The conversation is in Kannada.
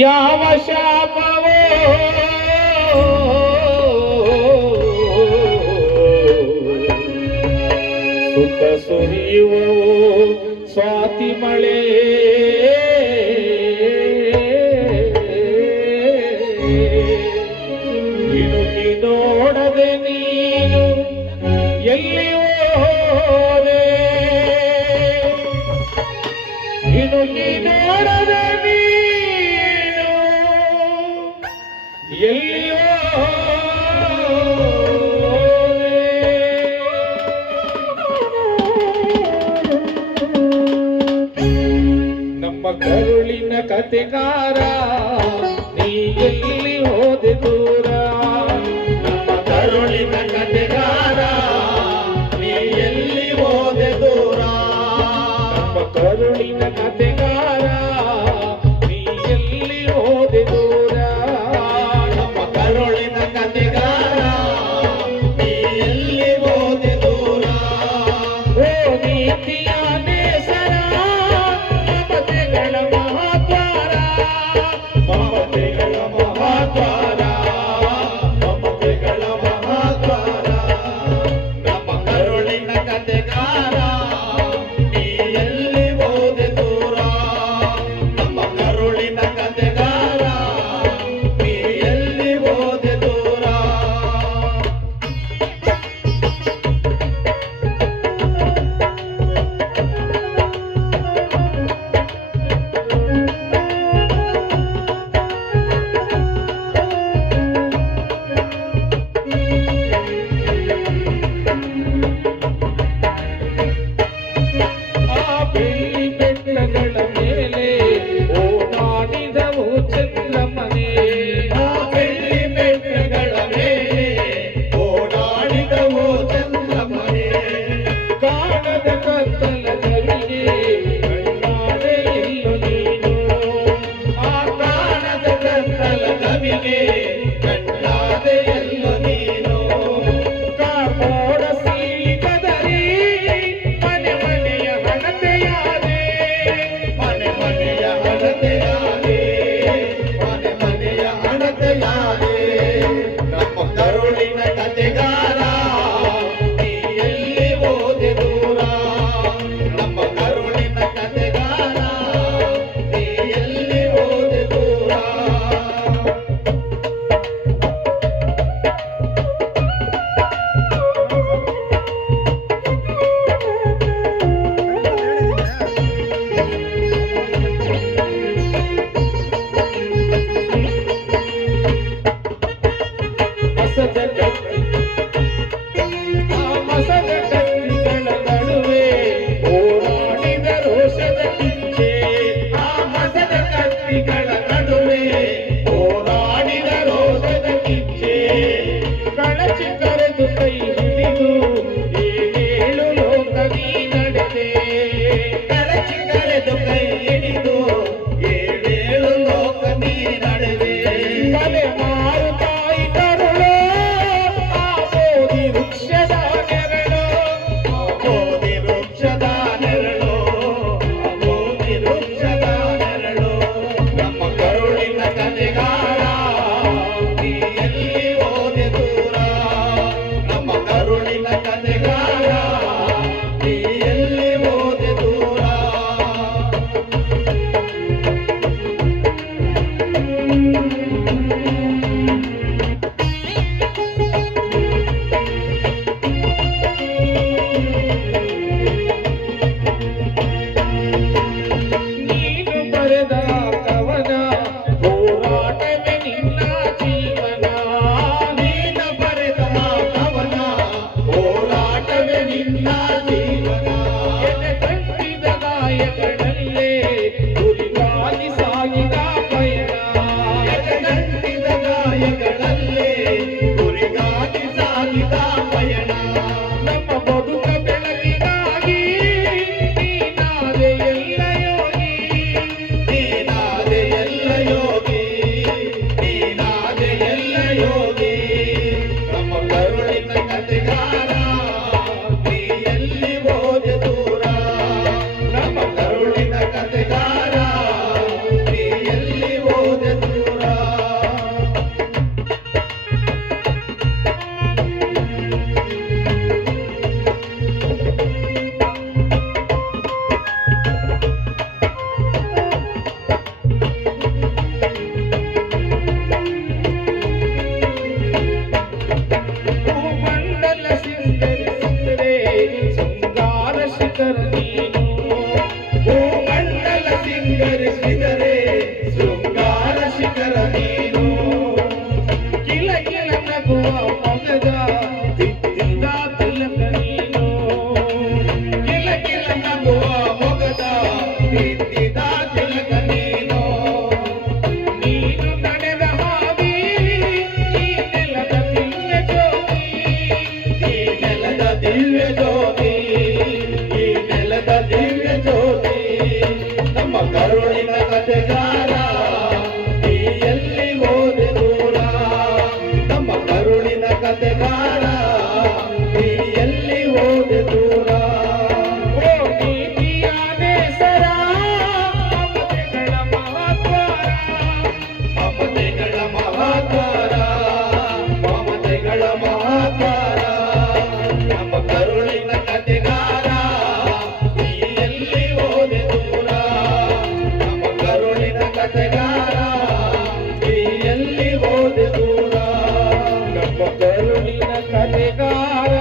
ಯಾವ ಶಾಪವೋ ಸುತ್ತ ಸುರಿಯುವವೋ ಸ್ವಾತಿ ಮಳೆ ಇಣುಕಿ ನೋಡದೆ ನೀನು ಎಲ್ಲಿ ಹೋದೆ ಇಣುಕಿ ನೋಡದೆ ನೀನು ಎಲ್ಲಿಯೋ ನಮ್ಮ ಕರುಳಿನ ಕತೆಗಾರ ನೀ ಎಲ್ಲಿ ಹೋದೆ ದೂರ ನಮ್ಮ ಕರುಳಿನ ಕತೆಗಾರ ನೀ ಎಲ್ಲಿ ಹೋದೆ ದೂರ ನಮ್ಮ ಕರುಳಿನ ಕತೆಗಾರ ನೀ ಎಲ್ಲಿ ಹೋದೆ ದೂರ ನಮ್ಮ ಕರುಳಿನ ಕತೆಗಾರ ನೀ ಎಲ್ಲಿ ಹೋದೆ ದೂರ ಓ ನೀತಿಯ ನೇಸರ ಮಮತೆಗಳ ಮಹಾದ್ವಾರ ಮಮತೆಗಳ ಮಹಾದ್ವಾರ ಮಮತೆಗಳ ಮಹಾದ್ವಾರ ನಮ್ಮ ಕರುಳಿನ ಕತೆಗಾರ ನೀ ಎಲ್ಲಿ ಹೋದೆ ದೂರ ನಮ್ಮ ಕರುಳಿನ ಕತೆಗಾರ ನೀ ಎಲ್ಲಿ ಹೋದೆ ದೂರ ಆ ಬೆಳ್ಳಿ ಬೆಟ್ಟಗಳ ಮೇಲೆ ಓಡಾಡಿದವು ಚಂದ್ರಮನೆ ಆ ಬೆಳ್ಳಿ ಬೆಟ್ಟಗಳ ಮೇಲೆ ಓಡಾಡಿದವು ಚಂದ್ರಮನೆ ಕಾಣದ ಕತ್ತಲ ಕವಿಗೆ ಕಣ್ಣಾದೆ ಎಲ್ಲು ನೀನು ಆ ಕಾಣದ ಕತ್ತಲ ಕವಿಗೆ ಕಣ್ಣಾದೆ ಎಲ್ಲು ನೀನು ಕಾಮೋಡ ಸೀಳಿ ಕದರಿ ಮನೆ ಮನೆಯ ಹಣತೆಯಾದೆ ಮನೆ ಮನೆಯ ಹಣತೆಯಾದೆ ಮನೆ ಕರುಳಿನ ಕತೆಗಾರ